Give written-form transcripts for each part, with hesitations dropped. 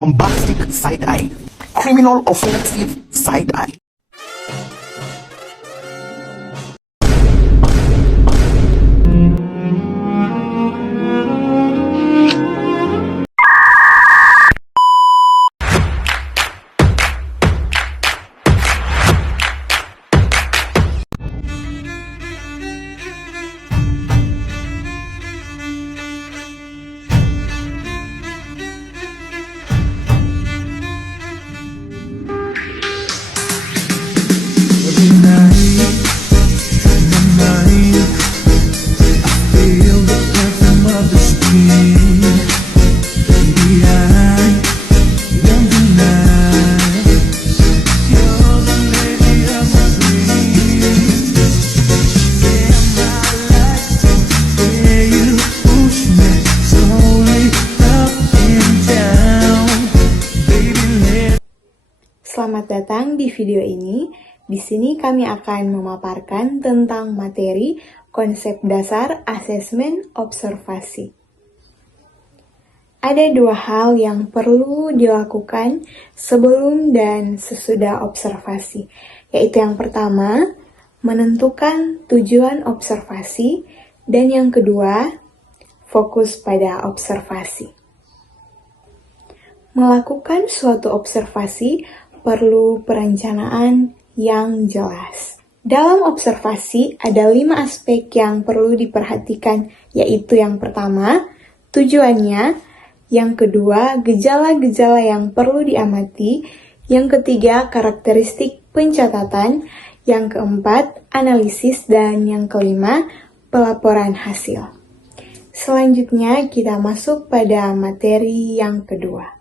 bombastic side-eye, criminal offensive side-eye. Every night in my mind, I feel the perfume of the spring. Baby, I won't deny you're the lady of my dreams. Yeah, my life, yeah, you push me slowly up and down. Baby, let Selamat datang di video ini. Di sini kami akan memaparkan tentang materi konsep dasar asesmen observasi. Ada dua hal yang perlu dilakukan sebelum dan sesudah observasi, yaitu yang pertama, menentukan tujuan observasi, dan yang kedua, fokus pada observasi. Melakukan suatu observasi perlu perencanaan yang jelas. Dalam observasi ada 5 aspek yang perlu diperhatikan, yaitu yang pertama, tujuannya, yang kedua, gejala-gejala yang perlu diamati, yang ketiga, karakteristik pencatatan, yang keempat, analisis, dan yang kelima, pelaporan hasil. Selanjutnya kita masuk pada materi yang kedua.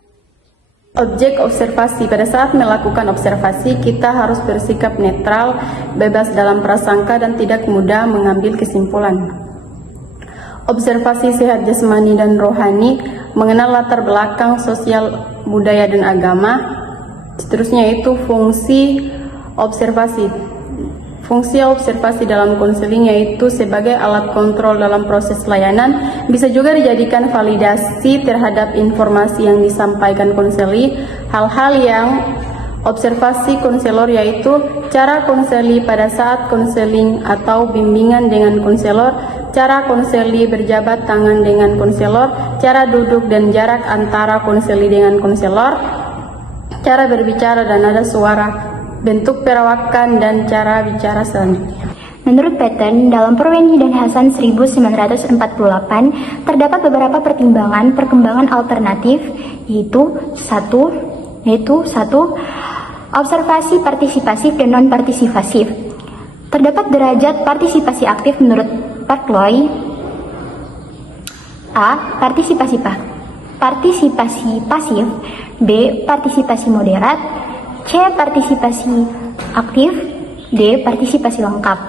Objek observasi. Pada saat melakukan observasi, kita harus bersikap netral, bebas dalam prasangka, dan tidak mudah mengambil kesimpulan. Observasi sehat jasmani dan rohani, mengenal latar belakang sosial, budaya, dan agama. Seterusnya itu fungsi observasi. Fungsi observasi dalam konseling yaitu sebagai alat kontrol dalam proses layanan, bisa juga dijadikan validasi terhadap informasi yang disampaikan konseli. Hal-hal yang observasi konselor yaitu cara konseli pada saat konseling atau bimbingan dengan konselor, cara konseli berjabat tangan dengan konselor, cara duduk dan jarak antara konseli dengan konselor, cara berbicara dan nada suara, bentuk perawakan, dan cara bicara selanjutnya. Menurut Patten, dalam Purwendji dan Hasan 1948, terdapat beberapa pertimbangan perkembangan alternatif, yaitu satu, observasi partisipasif dan non-partisipasif. Terdapat derajat partisipasi aktif menurut Partloy. A. Partisipasi pasif. B. Partisipasi moderat. C. Partisipasi aktif. D. Partisipasi lengkap.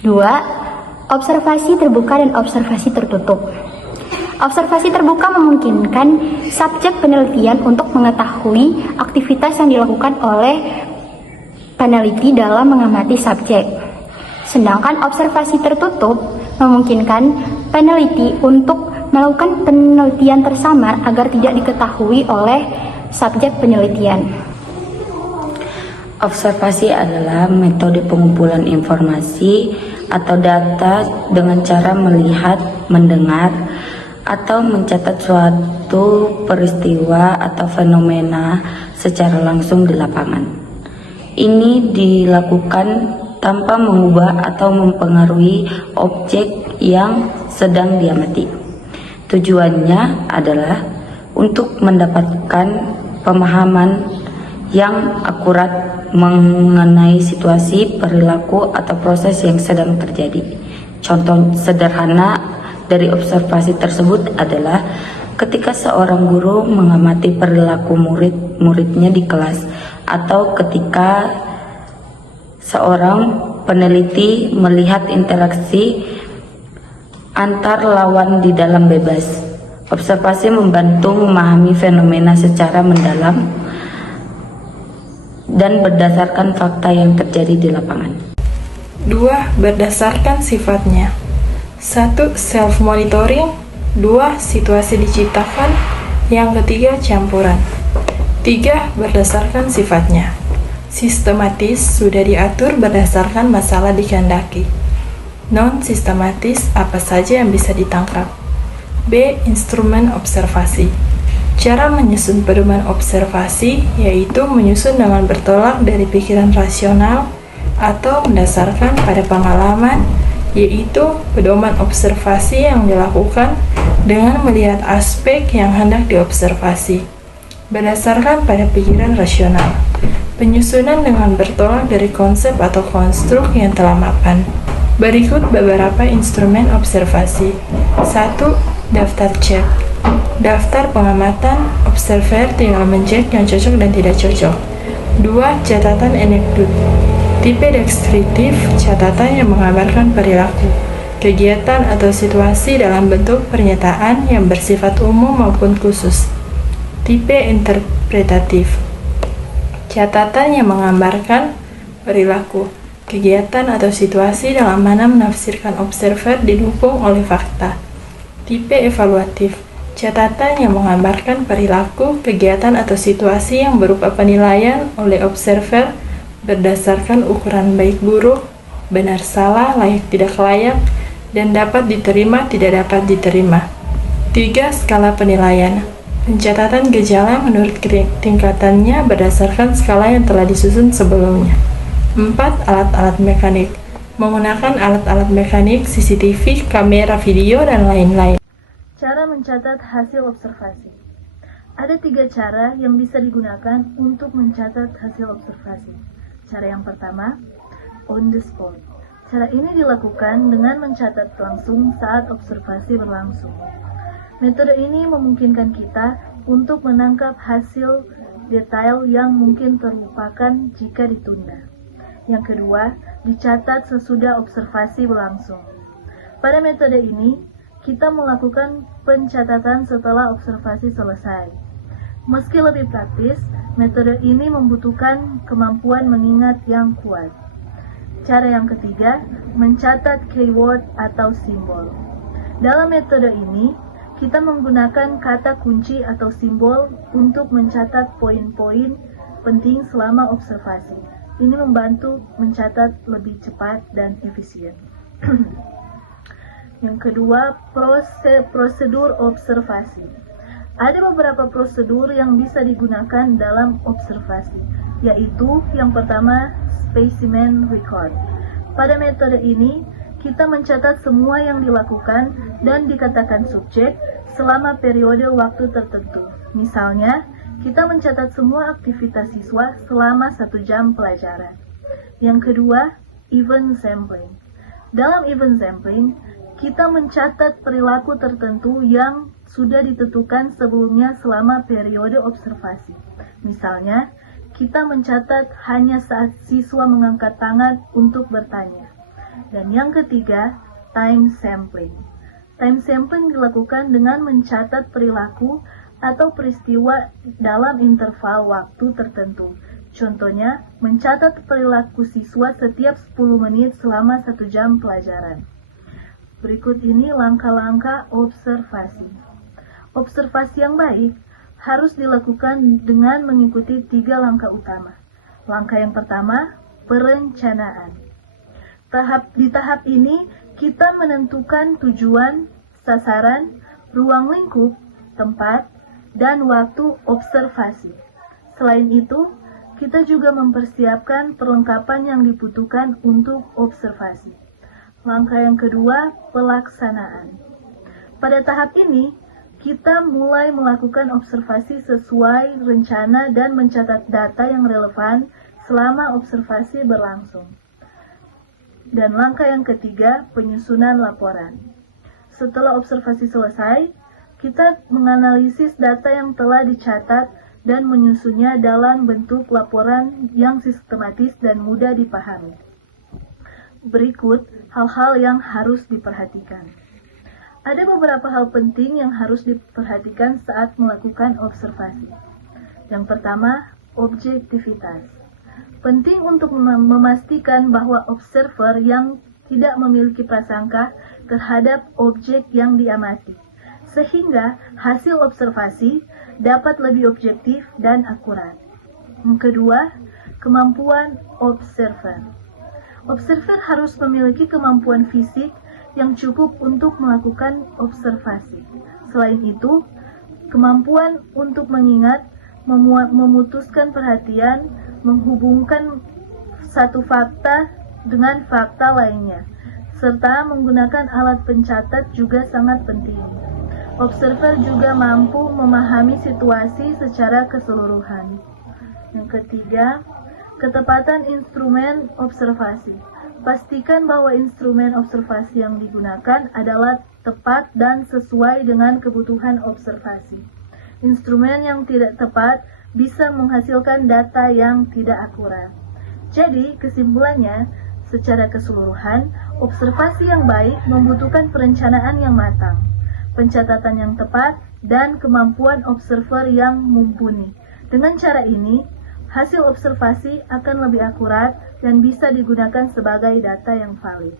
2. Observasi terbuka dan observasi tertutup. Observasi terbuka memungkinkan subjek penelitian untuk mengetahui aktivitas yang dilakukan oleh peneliti dalam mengamati subjek. Sedangkan observasi tertutup memungkinkan peneliti untuk melakukan penelitian tersamar agar tidak diketahui oleh subjek penelitian. Observasi adalah metode pengumpulan informasi atau data dengan cara melihat, mendengar, atau mencatat suatu peristiwa atau fenomena secara langsung di lapangan. Ini dilakukan tanpa mengubah atau mempengaruhi objek yang sedang diamati. Tujuannya adalah untuk mendapatkan pemahaman yang akurat mengenai situasi, perilaku, atau proses yang sedang terjadi. Contoh sederhana dari observasi tersebut adalah ketika seorang guru mengamati perilaku murid-muridnya di kelas, atau ketika seorang peneliti melihat interaksi antar lawan di dalam bebas. Observasi membantu memahami fenomena secara mendalam dan berdasarkan fakta yang terjadi di lapangan. 2. Berdasarkan sifatnya. 1. Self-monitoring. 2. Situasi diciptakan. Yang ketiga, campuran. 3. Berdasarkan sifatnya. Sistematis sudah diatur berdasarkan masalah dikehendaki. Non-sistematis apa saja yang bisa ditangkap. B. Instrumen observasi. Cara menyusun pedoman observasi yaitu menyusun dengan bertolak dari pikiran rasional atau berdasarkan pada pengalaman, yaitu pedoman observasi yang dilakukan dengan melihat aspek yang hendak diobservasi berdasarkan pada pikiran rasional. Penyusunan dengan bertolak dari konsep atau konstruk yang telah mapan. Berikut beberapa instrumen observasi. 1. Daftar cek. Daftar pengamatan, observer tinggal mencek yang cocok dan tidak cocok. 2. Catatan anekdot. Tipe deskriptif, catatan yang menggambarkan perilaku, kegiatan atau situasi dalam bentuk pernyataan yang bersifat umum maupun khusus. Tipe interpretatif, catatan yang menggambarkan perilaku, kegiatan atau situasi dalam mana menafsirkan observer didukung oleh fakta. Tipe evaluatif, catatan yang menggambarkan perilaku, kegiatan atau situasi yang berupa penilaian oleh observer berdasarkan ukuran baik buruk, benar salah, layak tidak layak, dan dapat diterima tidak dapat diterima. 3. Skala penilaian. Pencatatan gejala menurut tingkatannya berdasarkan skala yang telah disusun sebelumnya. 4. Alat-alat mekanik. Menggunakan alat-alat mekanik, CCTV, kamera video, dan lain-lain. Cara mencatat hasil observasi. Ada 3 cara yang bisa digunakan untuk mencatat hasil observasi. Cara yang pertama, on the spot. Cara ini dilakukan dengan mencatat langsung saat observasi berlangsung. Metode ini memungkinkan kita untuk menangkap hasil detail yang mungkin terlupakan jika ditunda. Yang kedua, dicatat sesudah observasi berlangsung. Pada metode ini, kita melakukan pencatatan setelah observasi selesai. Meski lebih praktis, metode ini membutuhkan kemampuan mengingat yang kuat. Cara yang ketiga, mencatat keyword atau simbol. Dalam metode ini, kita menggunakan kata kunci atau simbol untuk mencatat poin-poin penting selama observasi. Ini membantu mencatat lebih cepat dan efisien. Yang kedua, prosedur observasi. Ada beberapa prosedur yang bisa digunakan dalam observasi, yaitu yang pertama, specimen record. Pada metode ini, kita mencatat semua yang dilakukan dan dikatakan subjek selama periode waktu tertentu. Misalnya, kita mencatat semua aktivitas siswa selama 1 jam pelajaran. Yang kedua, event sampling. Dalam event sampling, kita mencatat perilaku tertentu yang sudah ditentukan sebelumnya selama periode observasi. Misalnya, kita mencatat hanya saat siswa mengangkat tangan untuk bertanya. Dan yang ketiga, time sampling. Time sampling dilakukan dengan mencatat perilaku atau peristiwa dalam interval waktu tertentu. Contohnya, mencatat perilaku siswa setiap 10 menit selama 1 jam pelajaran. Berikut ini langkah-langkah observasi. Observasi yang baik harus dilakukan dengan mengikuti 3 langkah utama. Langkah yang pertama, perencanaan. Di tahap ini, kita menentukan tujuan, sasaran, ruang lingkup, tempat, dan waktu observasi. Selain itu, kita juga mempersiapkan perlengkapan yang dibutuhkan untuk observasi. Langkah yang kedua, pelaksanaan. Pada tahap ini, kita mulai melakukan observasi sesuai rencana dan mencatat data yang relevan selama observasi berlangsung. Dan langkah yang ketiga, penyusunan laporan. Setelah observasi selesai, kita menganalisis data yang telah dicatat dan menyusunnya dalam bentuk laporan yang sistematis dan mudah dipahami. Berikut hal-hal yang harus diperhatikan. Ada beberapa hal penting yang harus diperhatikan saat melakukan observasi. Yang pertama, objektivitas. Penting untuk memastikan bahwa observer yang tidak memiliki prasangka terhadap objek yang diamati, sehingga hasil observasi dapat lebih objektif dan akurat. Yang kedua, kemampuan observer. Observer harus memiliki kemampuan fisik yang cukup untuk melakukan observasi. Selain itu, kemampuan untuk mengingat, memutuskan perhatian, menghubungkan satu fakta dengan fakta lainnya, serta menggunakan alat pencatat juga sangat penting. Observer juga mampu memahami situasi secara keseluruhan. Yang ketiga, ketepatan instrumen observasi. Pastikan bahwa instrumen observasi yang digunakan adalah tepat dan sesuai dengan kebutuhan observasi. Instrumen yang tidak tepat bisa menghasilkan data yang tidak akurat. Jadi, kesimpulannya, secara keseluruhan, observasi yang baik membutuhkan perencanaan yang matang, pencatatan yang tepat, dan kemampuan observer yang mumpuni. Dengan cara ini, hasil observasi akan lebih akurat dan bisa digunakan sebagai data yang valid.